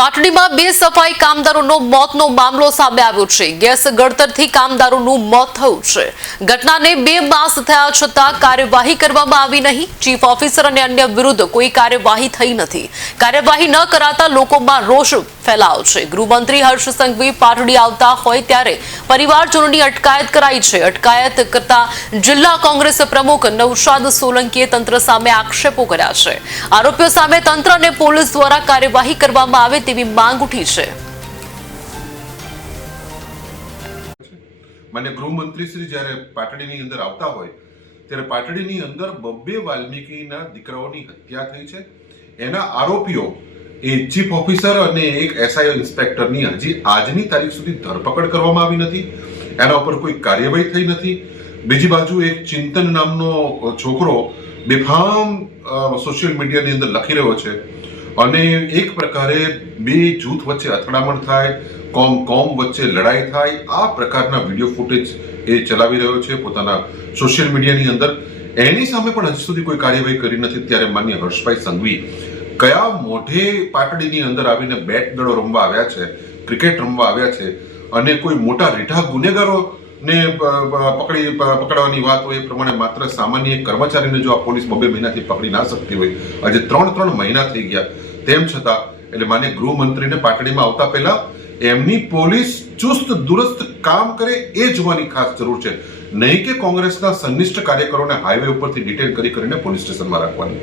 પાટડીમાં બે સફાઈ કામદારોનો મોતનો મામલો સામે આવ્યો છે। ગેસ ગળતરથી કામદારોનું મોત થયું છે। ઘટનાને 2 માસ થયા છતાં કાર્યવાહી કરવામાં આવી નહીં। ચીફ ઓફિસર અને અન્ય વિરુદ્ધ કોઈ કાર્યવાહી થઈ નથી। કાર્યવાહી ન કરાતા લોકોમાં રોષ ફેલાયો છે। ગૃહમંત્રી હર્ષ સંઘવી પાટડી આવતા હોય ત્યારે પરિવારજનોની અટકાયત કરાઈ છે। અટકાયત કરતા જિલ્લા કોંગ્રેસ પ્રમુખ નૌશાદ સોલંકીએ તંત્ર સામે આક્ષેપો કર્યા છે। આરોપીઓ સામે તંત્ર અને પોલીસ દ્વારા કાર્યવાહી કરવામાં આવે તેવી માંગ ઉઠી છે। માન્ય ગૃહમંત્રી શ્રી જ્યારે પાટડીની અંદર આવતા હોય ત્યારે પાટડીની અંદર 2 વાલ્મીકીના દીકરાઓની હત્યા થઈ છે। એના આરોપીઓ એ ચીફ ઓફિસર અને એક એસઆઈ ઇન્સ્પેક્ટરની હજી આજની તારીખ સુધી ધરપકડ કરવામાં આવી નથી। એના ઉપર કોઈ કાર્યવાહી થઈ નથી। બીજી બાજુ એક ચિંતન નામનો છોકરો બેફામ સોશિયલ મીડિયાની અંદર લખી રહ્યો છે અને એક પ્રકારે 2 જૂથ વચ્ચે અથડામણ થાય, કોમ વચ્ચે લડાઈ થાય, આ પ્રકારના વિડીયો ફૂટેજ એ ચલાવી રહ્યો છે પોતાના સોશિયલ મીડિયાની અંદર। એની સામે પણ હજી સુધી કોઈ કાર્યવાહી કરી નથી। ત્યારે માન્ય હર્ષભાઈ સંઘવી કયા મોઢે પાટડીની અંદર આવીને બેટ દડો રમવા આવ્યા છે, ક્રિકેટ રમવા આવ્યા છે અને કોઈ મોટા રીઢા ગુનેગારોને પકડવાની વાત હોય એ પ્રમાણે માત્ર સામાન્ય કર્મચારીને જો આ પોલીસ 2 મહિનાથી પકડી ના શકતી હોય, આજે 3 મહિના થઈ ગયા તેમ છતાં એટલે માન્ય ગૃહમંત્રીને પાટડીમાં આવતા પહેલા એમની પોલીસ ચુસ્ત દુરસ્ત કામ કરે એ જોવાની ખાસ જરૂર છે। નહીં કે કોંગ્રેસના સંનિષ્ઠ કાર્યકરોને હાઈવે ઉપરથી ડિટેન કરીને પોલીસ સ્ટેશનમાં રાખવાની।